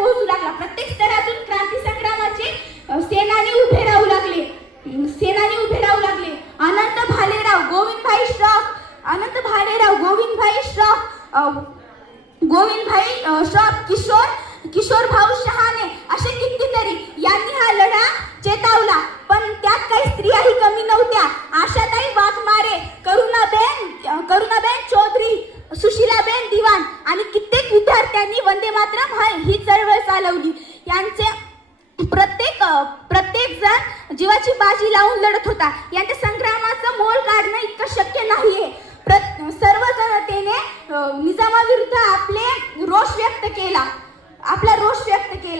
पोहोचू लागला. प्रत्येक स्तरातून क्रांती संग्रामाचे सेनानी उभे राहू लागले. अनंत भालेराव, गोविंदभाई श्रॉफ, किशोर भाऊ शहाणे असे कितीतरी यांनी हा लढा चेतावला. पण त्यात काही स्त्रियाही कमी नव्हत्या. आशाताई वाघमारे, करुणाबेन चौधरी, सुशीलाबेन दिवाण आणि कित्येक विद्यार्थ्यांनी वंदे मातरम ही चळवळ चालवली. यांचे प्रत्येक जण जीवाची बाजी लावून लढत होता. यांच्या संग्रामाचं मोल काढणं इतकं शक्य नाहीये. सर्व जनतेने निजामाविरुद्ध आपला रोष व्यक्त केला.